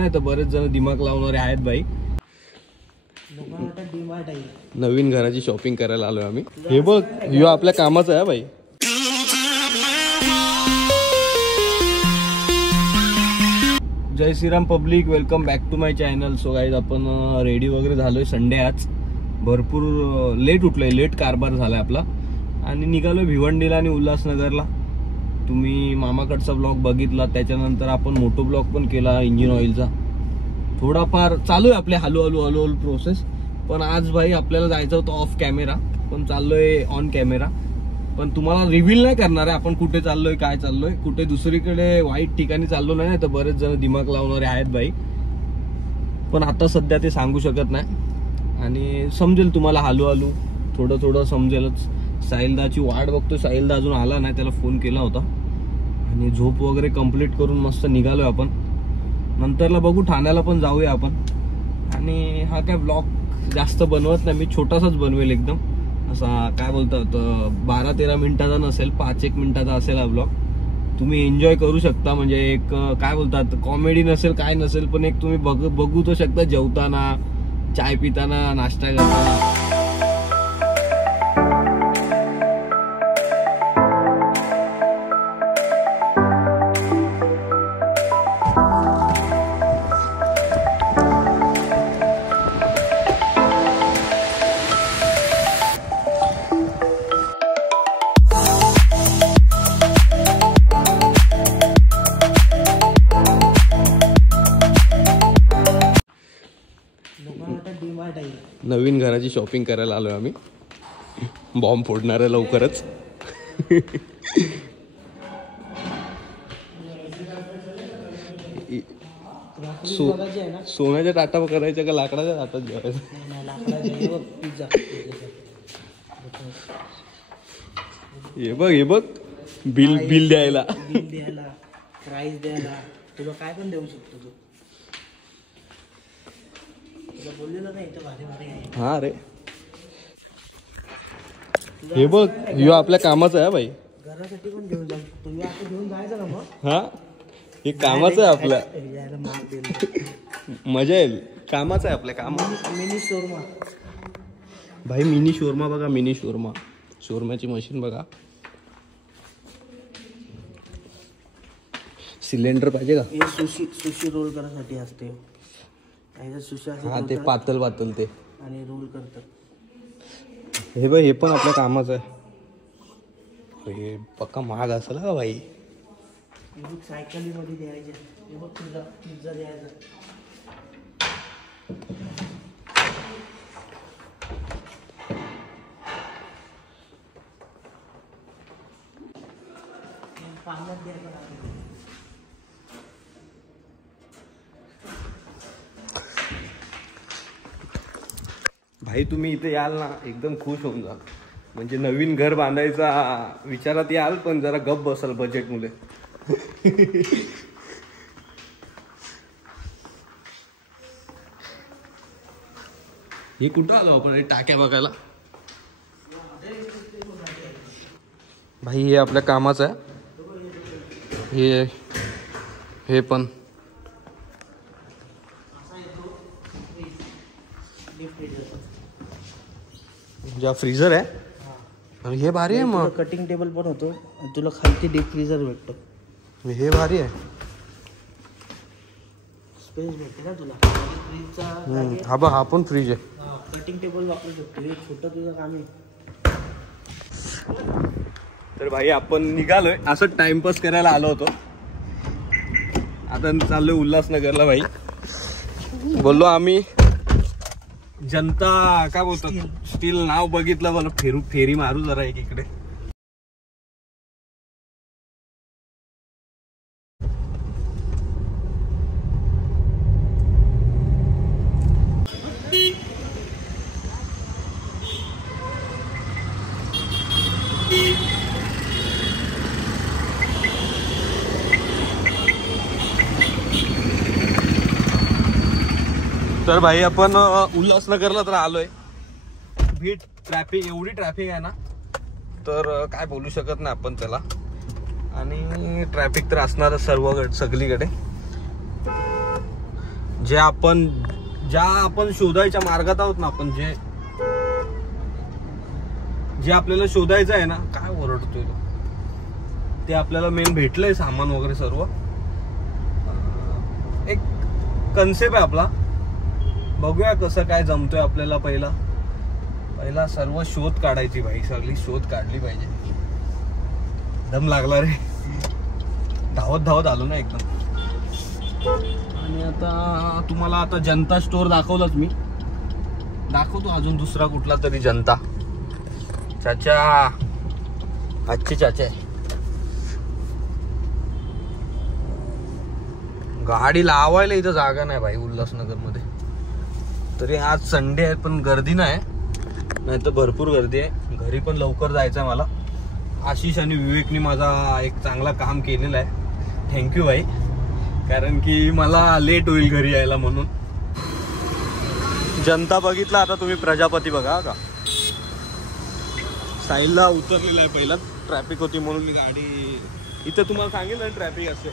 नाही तर बरेच जण दिमाग लावणारे आहेत भाई. नवीन घराची शॉपिंग करायला आलोय आम्ही. हे बघ ह्यो आपल्या कामाचा आहे भाई. जय Shriram public, welcome back to my channel. So guys आपण रेडी वगैरे झालोय. संडे आज भरपूर लेट उठलोय, लेट कारभार झालाय आपला आणि निघालोय भिवंडीला आणि उल्हासनगरला. तुम्ही मामाकडचा ब्लॉग बघितला, त्याच्यानंतर आपण मोटो ब्लॉग पण केला इंजिन ऑइलचा. थोडाफार चालू आहे आपले हळूहळू प्रोसेस. पण आज भाई आपल्याला जायचं होतं ऑफ कॅमेरा, पण चाललोय ऑन कॅमेरा. पण तुम्हाला रिव्हील नाही करणार आहे आपण कुठे चाललोय, काय चाललोय. कुठे दुसरीकडे वाईट ठिकाणी चाललो नाही तर बरेच जण दिमाग लावणारे आहेत भाई. पण आता सध्या ते सांगू शकत नाही आणि समजेल तुम्हाला हळूहळू, थोडं समजेलच. साहिलदाची वाट बघतोय, साहिलदा अजून आला नाही, त्याला फोन केला होता. आणि झोप वगैरे कंप्लीट करून मस्त निघालोय आपण. नंतरला बघू, ठाण्याला पण जाऊया आपण. आणि हा काय ब्लॉग जास्त बनवत नाही मी, छोटासाच बनवेल एकदम. असा काय बोलतात 12-13 मिनिटाचा नसेल, 5-1 मिनिटाचा असेल हा ब्लॉग. तुम्ही एन्जॉय करू शकता. म्हणजे एक काय बोलतात कॉमेडी नसेल काय नसेल, पण एक तुम्ही बघू तो शकता जेवताना, चाय पिताना, नाश्ता करताना. नवीन घराची शॉपिंग करायला आलोय आम्ही. बॉम्ब फोडणार आहे लवकरच. सोन्याच्या टाटा करायच्या का लाकडाच्या टाटात जेवायचं? हे बघ बिल द्यायला, प्राइस द्यायला. तुला काय पण देऊ शकतो तू. हा रे, हे बघ ह्यो आपल्या कामाचा आहे भाई. घरासाठी पण घेऊन जाऊ शकतो. घेऊन जायचं ना मग. हा, हे कामाचं आहे आपल्या. मजा येईल. कामाचं आहे आपल्या कामा. मिनी शोरमा भाई, मिनी शोरमा बघा, मिनी शोरमा. शोरम्याची मशीन बघा. सिलेंडर पाहिजे का? हे सुशी रोल करायसाठी असते. हा, ते पातल ते आणि रोल करतात. हे बघ, हे पण आपल्या कामाचं आहे. हे पक्का महाग असेल का भाई. सायकलीमध्ये द्यायचे. पिझ्झा द्यायचा. पाण्यात द्यायचं. भाई तुम्ही इथे याल ना एकदम खुश होऊन जा. म्हणजे नवीन घर बांधायचा विचारात याल, पण जरा गप बसाल बजेट मुले. हे कुठं आलो आपण टाक्या बघायला? भाई हे आपल्या कामाचं आहे. हे पण ज्या फ्रीजर आहे. आणि हे भारी आहे. मग कटिंग टेबल पण होतो आणि तुला खालती डीप फ्रीजर भेटतो. हे भारी आहे. स्पेस भेटते ना तुला फ्रीजचा. हा बघ, हा पण फ्रीज आहे. कटिंग टेबल वापरू शकतो. हे छोटं तुझं काम आहे. तर भाई आपण निघालोय, असं टाइमपास करायला आलो होतो. आता चाललोय उल्हासनगरला भाई. बोललो आम्ही जनता काय बोलतात स्टील नाव बघितलं, बोला फेरी मारू जरा एक इकडे. तर भाई आपण उल्हासनगरला तर आलोय. भीड ट्रॅफिक, एवढी ट्रॅफिक आहे ना, तर काय बोलू शकत नाही आपण त्याला. आणि ट्रॅफिक तर असणार सगळीकडे. ज्या आपण शोधायच्या मार्गात आहोत ना, आपण जे आपल्याला शोधायचं आहे ना, काय ओरडतोय तो, ते आपल्याला मेन भेटलंय, सामान वगैरे सर्व. एक कन्सेप्ट आहे आपला, बघूया कसं काय जमतोय आपल्याला. पहिला सर्व शोध काढायची भाई, सगळी शोध काढली पाहिजे. दम लागला रे, धावत आलो ना एकदम. आणि आता तुम्हाला आता जनता स्टोर दाखवलाच मी, दाखवतो अजून दुसरा कुठला तरी. जनता चाचा, आजचे चाचा आहे. गाडी लावायला इथं जागा नाही भाई उल्हासनगर मध्ये. तरी आज संडे आहे पण गर्दी नाही तर भरपूर गर्दी आहे. घरी पण लवकर जायचं आहे मला. आशिष आणि विवेकनी माझा एक चांगला काम केलेलं आहे, थँक्यू भाई. कारण की मला लेट होईल घरी यायला म्हणून. जनता बघितला, आता तुम्ही प्रजापती बघा का. साईडला उतरलेला आहे, पहिला ट्रॅफिक होती म्हणून मी गाडी इथं तुम्हाला सांगितलं ना ट्रॅफिक असेल.